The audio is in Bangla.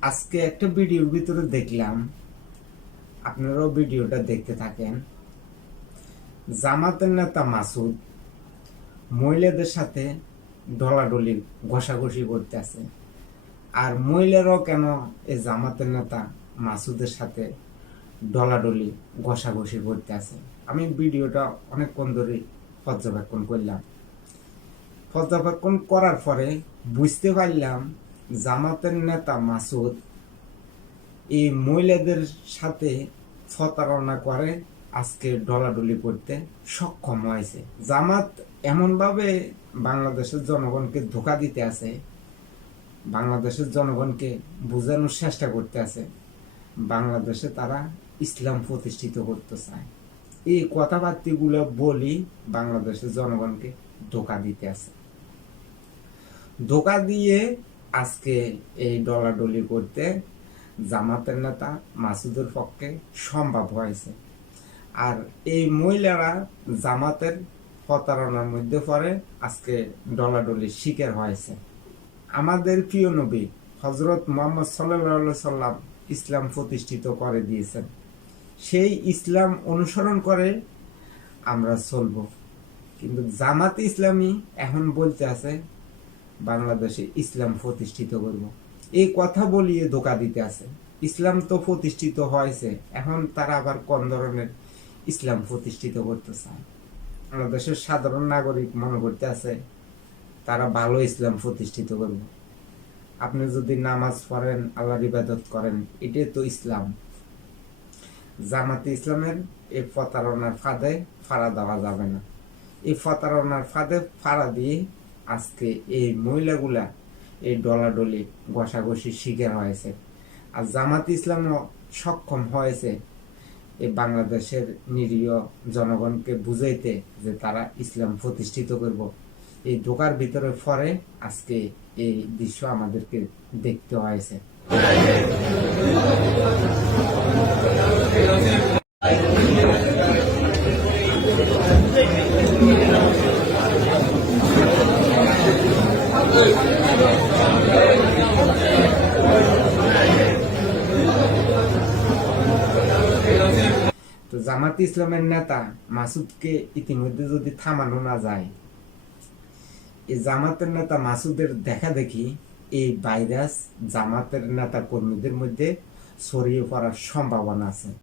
আজকে একটা ভিডিওর ভিতরে দেখলাম, আপনারাও ভিডিওটা দেখতে থাকেন। জামাতের নেতা মাসুদ মহিলাদের সাথে ডলাডলি ঘষাঘষি করতে আছে আর মহিলারাও কেন এই জামাতের নেতা মাসুদের সাথে ডলাডলি ঘষাঘষি করতে আছে আমি ভিডিওটা অনেকক্ষণ ধরে পর্যবেক্ষণ করলাম। পর্যবেক্ষণ করার পরে বুঝতে পারলাম জামাতের নেতা মাসুদ এই মহিলাদের সাথে প্রতারণা করে, আজকে ডলাডলি করতে সক্ষম হয়েছে। জামাত এমনভাবে বাংলাদেশের জনগণকে ধোকা দিতে আছে, বাংলাদেশের জনগণকে বোঝানোর চেষ্টা করতে আছে, বাংলাদেশে তারা ইসলাম প্রতিষ্ঠিত করতে চায়। এই কথাবার্তাগুলো বলি বাংলাদেশের জনগণকে ধোকা দিতে আছে। ধোকা দিয়ে আজকে এই ডলাডলি করতে জামাতের নেতা মাসুদের পক্ষে সম্ভব হয়েছে। আর এই মহিলারা জামাতের প্রতারণার মধ্যে পড়ে আজকে ডলাডলির শিকার হয়েছে। আমাদের প্রিয় নবী হজরত মোহাম্মদ সাল্লাহ সাল্লাম ইসলাম প্রতিষ্ঠিত করে দিয়েছেন। সেই ইসলাম অনুসরণ করে আমরা চলব। কিন্তু জামাত ইসলামী এখন বলতে আছে বাংলাদেশে ইসলাম প্রতিষ্ঠিত করব। এই কথা বলিয়ে ধোকা দিতে আছে। ইসলাম তো প্রতিষ্ঠিত হয়েছে, এখন তারা আবার কোন ধরনের ইসলাম প্রতিষ্ঠিত করতে চায়? বাংলাদেশের সাধারণ নাগরিক মনে করতে আছে, তারা ভালো ইসলাম প্রতিষ্ঠিত করবে। আপনি যদি নামাজ পড়েন, আল্লাহর ইবাদত করেন, এটাই তো ইসলাম। জামাতে ইসলামের এই প্রতারণার ফাঁদে ফাড়া দেওয়া যাবে না। এই প্রতারণার ফাঁদে ফাড়া দিয়ে আজকে এই মহিলাগুলা এই ডলাডলি ঘষাঘষি শিকার হয়েছে। আর জামাত ইসলামও সক্ষম হয়েছে এই বাংলাদেশের নিরীহ জনগণকে বুঝাইতে যে তারা ইসলাম প্রতিষ্ঠিত করব। এই ধোকার ভিতরে ফরে আজকে এই দৃশ্য আমাদেরকে দেখতে হয়েছে। তো জামাত ইসলামের নেতা মাসুদকে ইতিমধ্যে যদি থামানো না যায়, এই জামাতের নেতা মাসুদের দেখা দেখি এই ভাইরাস জামাতের নেতা কর্মীদের মধ্যে ছড়িয়ে পড়ার সম্ভাবনা আছে।